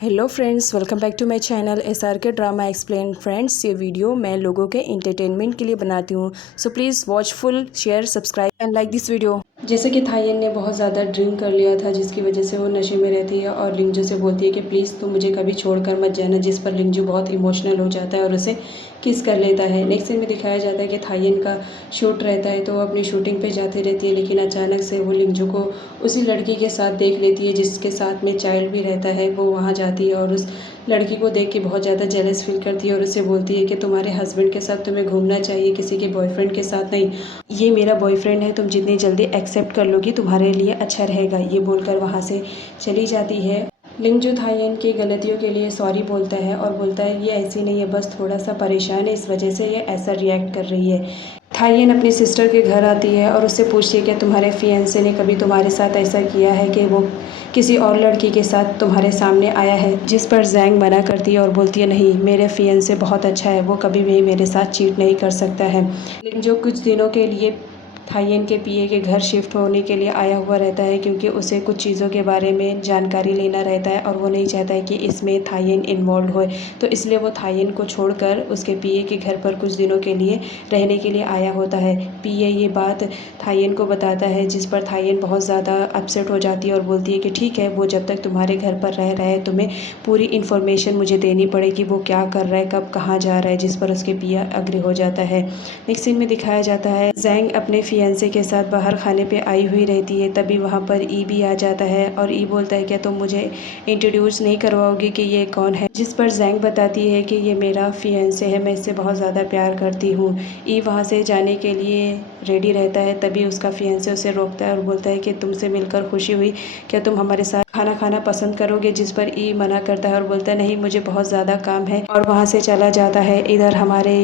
Hello friends, welcome back to my channel SRK drama explain. Friends, ये video मैं लोगों के एंटरटेनमेंट के लिए बनाती हूँ, so please watch full, share, subscribe and like this video. जैसे कि थायन ने बहुत ज़्यादा ड्रिंक कर लिया था, जिसकी वजह से वो नशे में रहती है और लिंगजू से बोलती है कि प्लीज़ तुम मुझे कभी छोड़कर मत जाना, जिस पर लिंगजू बहुत इमोशनल हो जाता है और उसे किस कर लेता है। नेक्स्ट सीन में दिखाया जाता है कि थायन का शूट रहता है तो वो अपनी शूटिंग पे जाती रहती है, लेकिन अचानक से वो लिंगजू को उसी लड़की के साथ देख लेती है जिसके साथ में चाइल्ड भी रहता है। वो वहाँ जाती है और उस लड़की को देख के बहुत ज़्यादा जेलस फील करती है और उससे बोलती है कि तुम्हारे हस्बैंड के साथ तुम्हें घूमना चाहिए, किसी के बॉयफ्रेंड के साथ नहीं। ये मेरा बॉयफ्रेंड है, तुम जितनी जल्दी एक्सेप्ट कर लोगी तुम्हारे लिए अच्छा रहेगा। ये बोलकर वहाँ से चली जाती है। लिंगजू थायन की गलतियों के लिए सॉरी बोलता है और बोलता है ये ऐसी नहीं है, बस थोड़ा सा परेशान है, इस वजह से ये ऐसा रिएक्ट कर रही है। थायन अपनी सिस्टर के घर आती है और उससे पूछती है कि तुम्हारे फियांसे ने कभी तुम्हारे साथ ऐसा किया है कि वो किसी और लड़की के साथ तुम्हारे सामने आया है, जिस पर जैंग मना करती है और बोलती है नहीं, मेरे फियांसे बहुत अच्छा है, वो कभी भी मेरे साथ चीट नहीं कर सकता है। लेकिन जो कुछ दिनों के लिए थायन के पीए के घर शिफ्ट होने के लिए आया हुआ रहता है, क्योंकि उसे कुछ चीज़ों के बारे में जानकारी लेना रहता है और वो नहीं चाहता है कि इसमें थायन इन्वॉल्व हो, तो इसलिए वो थायन को छोड़कर उसके पीए के घर पर कुछ दिनों के लिए रहने के लिए आया होता है। पीए ये बात थायन को बताता है, जिस पर थायन बहुत ज़्यादा अपसेट हो जाती है और बोलती है कि ठीक है, वो जब तक तुम्हारे घर पर रह रहा है तुम्हें पूरी इन्फॉर्मेशन मुझे देनी पड़ेगी, वो क्या कर रहा है, कब कहाँ जा रहा है, जिस पर उसके पिया अग्री हो जाता है। नेक्स्ट सीन में दिखाया जाता है जैंग अपने फियांसे के साथ बाहर खाने पे आई हुई रहती है, तभी वहाँ पर ई भी आ जाता है और ई बोलता है क्या तुम मुझे इंट्रोड्यूस नहीं करवाओगे कि ये कौन है, जिस पर जैंग बताती है कि ये मेरा फियांसे है, मैं इससे बहुत ज़्यादा प्यार करती हूँ। ई वहाँ से जाने के लिए रेडी रहता है, तभी उसका फियांसे उसे रोकता है और बोलता है कि तुमसे मिलकर खुशी हुई, क्या तुम हमारे साथ खाना खाना पसंद करोगे, जिस पर ई मना करता है और बोलता है नहीं, मुझे बहुत ज़्यादा काम है, और वहाँ से चला जाता है। इधर हमारे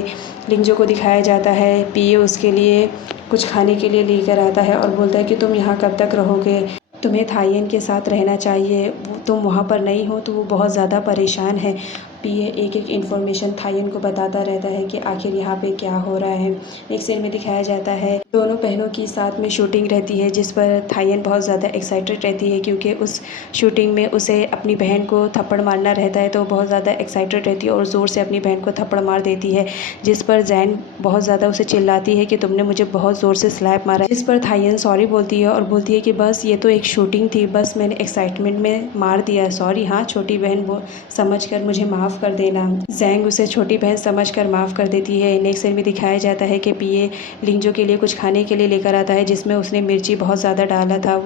लिंगजो को दिखाया जाता है, पीए उसके लिए कुछ खाने के लिए लेकर आता है और बोलता है कि तुम यहाँ कब तक रहोगे, तुम्हें थायन के साथ रहना चाहिए, तुम वहाँ पर नहीं हो, तो वो बहुत ज़्यादा परेशान है। पीए एक एक इन्फॉर्मेशन थायन को बताता रहता है कि आखिर यहाँ पे क्या हो रहा है। नेक्स्ट सीन में दिखाया जाता है दोनों बहनों की साथ में शूटिंग रहती है, जिस पर थायन बहुत ज़्यादा एक्साइटेड रहती है, क्योंकि उस शूटिंग में उसे अपनी बहन को थप्पड़ मारना रहता है, तो बहुत ज़्यादा एक्साइटेड रहती है और ज़ोर से अपनी बहन को थप्पड़ मार देती है, जिस पर जैन बहुत ज़्यादा उसे चिल्लाती है कि तुमने मुझे बहुत ज़ोर से स्लैप मारा, जिस पर थायन सॉरी बोलती है और बोलती है कि बस ये तो एक शूटिंग थी, बस मैंने एक्साइटमेंट में मार दिया, सॉरी, हाँ छोटी बहन, वो समझकर मुझे माफ़ कर देना। जैंग उसे छोटी बहन समझकर माफ़ कर देती है। नेक्स्ट सीन में दिखाया जाता है कि पीए लिंगजो के लिए कुछ खाने के लिए लेकर आता है, जिसमें उसने मिर्ची बहुत ज़्यादा डाला था,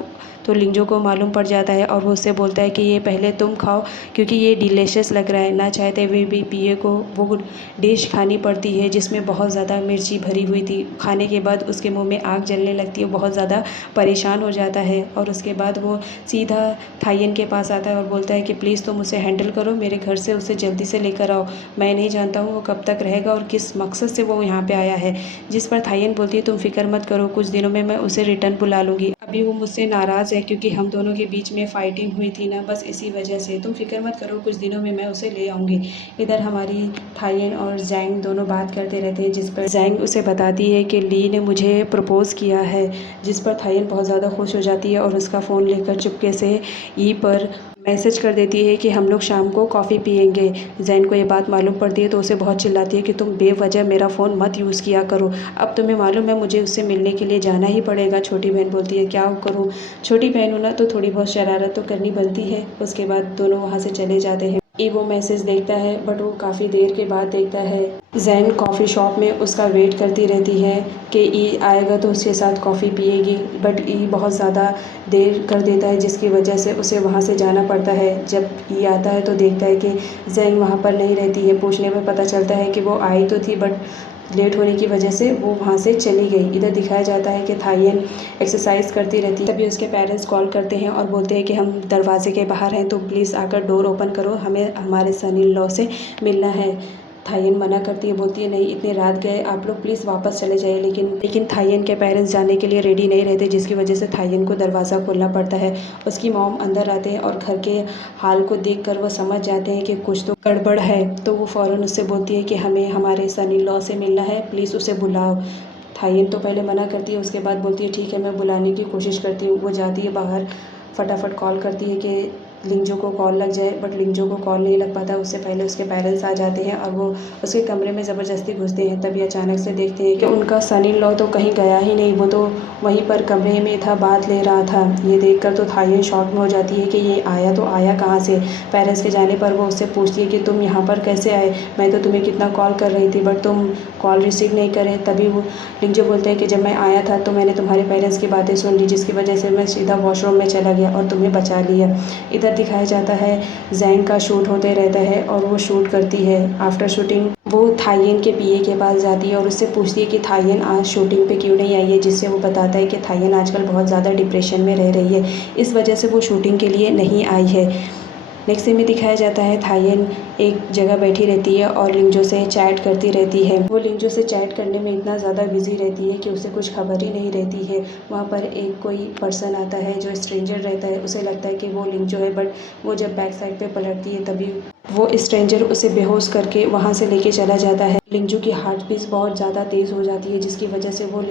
तो लिंगजो को मालूम पड़ जाता है और वो उससे बोलता है कि ये पहले तुम खाओ, क्योंकि ये डिलीशियस लग रहा है। ना चाहते हुए भी पीए को वो डिश खानी पड़ती है, जिसमें बहुत ज़्यादा मिर्ची भरी हुई थी। खाने के बाद उसके मुंह में आग जलने लगती है, बहुत ज़्यादा परेशान हो जाता है और उसके बाद वो सीधा थायन के पास आता है और बोलता है कि प्लीज़ तुम उसे हैंडल करो, मेरे घर से उसे जल्दी से लेकर आओ, मैं नहीं जानता हूँ वो कब तक रहेगा और किस मकसद से वो यहाँ पे आया है। जिस पर थायन बोलती है तुम फिक्र मत करो, कुछ दिनों में मैं उसे रिटर्न बुला लूँगी, अभी वो मुझसे नाराज़ है क्योंकि हम दोनों के बीच में फ़ाइटिंग हुई थी ना, बस इसी वजह से, तुम फिक्र मत करो, कुछ दिनों में मैं उसे ले आऊँगी। इधर हमारी थायन और जैंग दोनों बात करते रहते हैं, जिस पर जैंग उसे बताती है कि ली ने मुझे प्रपोज़ किया है, जिस पर थायन बहुत ज़्यादा खुश हो जाती है और उसका फ़ोन लेकर चुपके से ई पर मैसेज कर देती है कि हम लोग शाम को कॉफ़ी पियेंगे। जैन को ये बात मालूम पड़ती है तो उसे बहुत चिल्लाती है कि तुम बेवजह मेरा फ़ोन मत यूज़ किया करो, अब तुम्हें मालूम है मुझे उससे मिलने के लिए जाना ही पड़ेगा। छोटी बहन बोलती है क्या करूँ, छोटी बहन हो ना, तो थोड़ी बहुत शरारत तो करनी बनती है। उसके बाद दोनों वहाँ से चले जाते हैं। ई वो मैसेज देखता है, बट वो काफ़ी देर के बाद देखता है। जैन कॉफ़ी शॉप में उसका वेट करती रहती है कि ई आएगा तो उसके साथ कॉफ़ी पिएगी, बट ई बहुत ज़्यादा देर कर देता है, जिसकी वजह से उसे वहाँ से जाना पड़ता है। जब ई आता है तो देखता है कि जैन वहाँ पर नहीं रहती है, पूछने में पता चलता है कि वो आई तो थी, बट लेट होने की वजह से वो वहाँ से चली गई। इधर दिखाया जाता है कि थायन एक्सरसाइज करती रहती है, तभी उसके पेरेंट्स कॉल करते हैं और बोलते हैं कि हम दरवाजे के बाहर हैं, तो प्लीज़ आकर डोर ओपन करो, हमें हमारे सन इन लॉ से मिलना है। थायन मना करती है, बोलती है नहीं, इतने रात गए, आप लोग प्लीज़ वापस चले जाइए, लेकिन थायन के पेरेंट्स जाने के लिए रेडी नहीं रहते, जिसकी वजह से थायन को दरवाज़ा खोलना पड़ता है। उसकी मॉम अंदर आते हैं और घर के हाल को देखकर वो समझ जाते हैं कि कुछ तो गड़बड़ है, तो वो फ़ौरन उससे बोलती है कि हमें हमारे सन इन लॉ से मिलना है, प्लीज़ उसे बुलाओ। थायन तो पहले मना करती है, उसके बाद बोलती है ठीक है, मैं बुलाने की कोशिश करती हूँ। वो जाती है बाहर, फटाफट कॉल करती है कि लिंजो को कॉल लग जाए, बट लिंजो को कॉल नहीं लग पाता। उससे पहले उसके पेरेंट्स आ जाते हैं और वो उसके कमरे में ज़बरदस्ती घुसते हैं। तभी अचानक से देखते हैं कि उनका सन इन लॉ तो कहीं गया ही नहीं, वो तो वहीं पर कमरे में था, बात ले रहा था। ये देखकर तो थायन शॉक में हो जाती है कि ये आया तो आया कहाँ से। पेरेंट्स के जाने पर वो उससे पूछती है कि तुम यहाँ पर कैसे आए, मैं तो तुम्हें कितना कॉल कर रही थी बट तुम कॉल रिसीव नहीं करे। तभी वो लिंजो बोलते हैं कि जब मैं आया था तो मैंने तुम्हारे पेरेंट्स की बातें सुन ली, जिसकी वजह से मैं सीधा वॉशरूम में चला गया और तुम्हें बचा लिया। इधर दिखाया जाता है जैंग का शूट होते रहता है और वो शूट करती है। आफ्टर शूटिंग वो थायन के पीए के पास जाती है और उससे पूछती है कि थायन आज शूटिंग पे क्यों नहीं आई है, जिससे वो बताता है कि थायन आजकल बहुत ज़्यादा डिप्रेशन में रह रही है, इस वजह से वो शूटिंग के लिए नहीं आई है। नेक्स्ट सीन में दिखाया जाता है थायन एक जगह बैठी रहती है और लिंजो से चैट करती रहती है। वो लिंजो से चैट करने में इतना ज़्यादा बिजी रहती है कि उसे कुछ खबर ही नहीं रहती है। वहाँ पर एक कोई पर्सन आता है जो स्ट्रेंजर रहता है, उसे लगता है कि वो लिंजो है, बट वो जब बैक साइड पे पलटती है तभी वो स्ट्रेंजर उसे बेहोश करके वहाँ से लेके चला जाता है। लिंजो की हार्ट बीट बहुत ज़्यादा तेज़ हो जाती है, जिसकी वजह से वो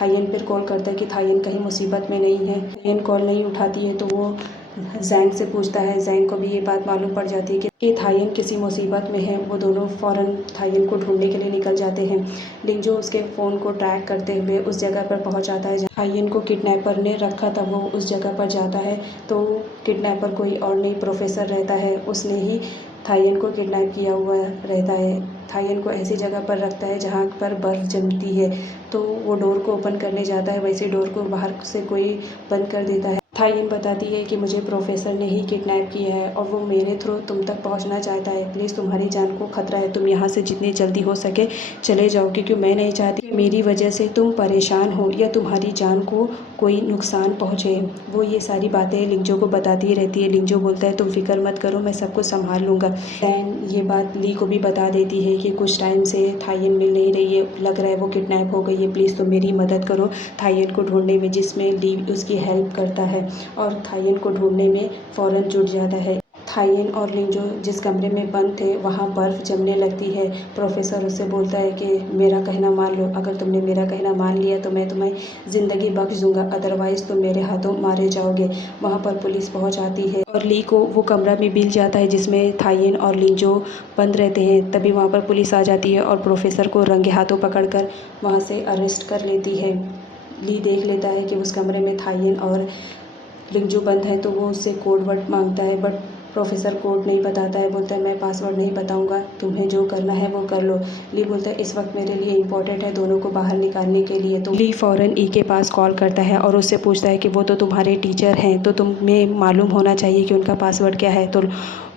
थायन पर कॉल करता है कि थायन कहीं मुसीबत में नहीं है। थायन कॉल नहीं उठाती है तो वो जैंग से पूछता है। जैंग को भी ये बात मालूम पड़ जाती है कि थायन किसी मुसीबत में है। वो दोनों फ़ौरन थायन को ढूंढने के लिए निकल जाते हैं। लिंजो उसके फ़ोन को ट्रैक करते हुए उस जगह पर पहुंच जाता है जहाँ थायन को किडनैपर ने रखा था। वो उस जगह पर जाता है तो किडनैपर कोई और नहीं प्रोफेसर रहता है। उसने ही थायन को किडनैप किया हुआ रहता है। थायन को ऐसी जगह पर रखता है जहाँ पर बर्फ़ जमती है, तो वो डोर को ओपन करने जाता है, वैसे डोर को बाहर से कोई बंद कर देता है। थायन बताती है कि मुझे प्रोफेसर ने ही किडनैप किया है और वो मेरे थ्रू तुम तक पहुंचना चाहता है। प्लीज़ तुम्हारी जान को खतरा है, तुम यहाँ से जितनी जल्दी हो सके चले जाओ, क्योंकि मैं नहीं चाहती कि मेरी वजह से तुम परेशान हो या तुम्हारी जान को कोई नुकसान पहुँचे। वो ये सारी बातें लिंजो को बताती रहती है। लिंजो बोलता है तुम फिक्र मत करो, मैं सब कुछ संभाल लूँगा। दैन ये बात ली को भी बता देती है कि कुछ टाइम से थायन मिल नहीं रही है, लग रहा है वो किडनैप हो गई है, प्लीज़ तुम मेरी मदद करो थायन को ढूंढने में, जिसमें ली उसकी हेल्प करता है और थायन को ढूंढने में फ़ौरन जुट जाता है। थायन और लिंजो जिस कमरे में बंद थे वहाँ बर्फ़ जमने लगती है। प्रोफेसर उससे बोलता है कि मेरा कहना मान लो, अगर तुमने मेरा कहना मान लिया तो मैं तुम्हें ज़िंदगी बख्श दूंगा, अदरवाइज़ तुम मेरे हाथों मारे जाओगे। वहाँ पर पुलिस पहुँच आती है और ली को वो कमरा भी मिल जाता है जिसमें थायन और लिंजो बंद रहते हैं। तभी वहाँ पर पुलिस आ जाती है और प्रोफेसर को रंगे हाथों पकड़ कर वहाँ से अरेस्ट कर लेती है। ली देख लेता है कि उस कमरे में थायन और लिंजो बंद है तो वो उससे कोड वर्ड मांगता है, बट प्रोफेसर कोड नहीं बताता है। बोलता है मैं पासवर्ड नहीं बताऊंगा, तुम्हें जो करना है वो कर लो। ली बोलता है इस वक्त मेरे लिए इम्पोर्टेंट है दोनों को बाहर निकालने के लिए। तो ली फ़ौरन ई के पास कॉल करता है और उससे पूछता है कि वो तो तुम्हारे टीचर हैं, तो तुम्हें मालूम होना चाहिए कि उनका पासवर्ड क्या है। तो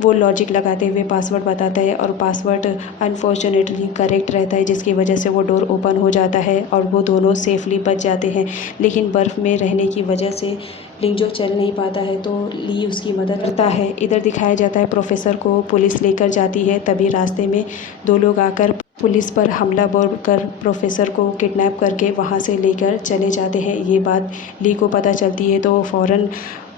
वो लॉजिक लगाते हुए पासवर्ड बताता है और पासवर्ड अनफॉर्चुनेटली करेक्ट रहता है, जिसकी वजह से वो डोर ओपन हो जाता है और वो दोनों सेफली बच जाते हैं। लेकिन बर्फ़ में रहने की वजह से लिंजो चल नहीं पाता है तो ली उसकी मदद करता है। इधर दिखाया जाता है प्रोफेसर को पुलिस लेकर जाती है, तभी रास्ते में दो लोग आकर पुलिस पर हमला बोल कर प्रोफेसर को किडनैप करके वहाँ से लेकर चले जाते हैं। ये बात ली को पता चलती है तो वो फ़ौरन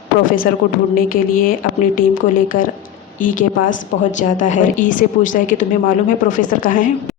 प्रोफेसर को ढूंढने के लिए अपनी टीम को लेकर ई के पास पहुँच जाता है और ई से पूछता है कि तुम्हें मालूम है प्रोफेसर कहाँ हैं।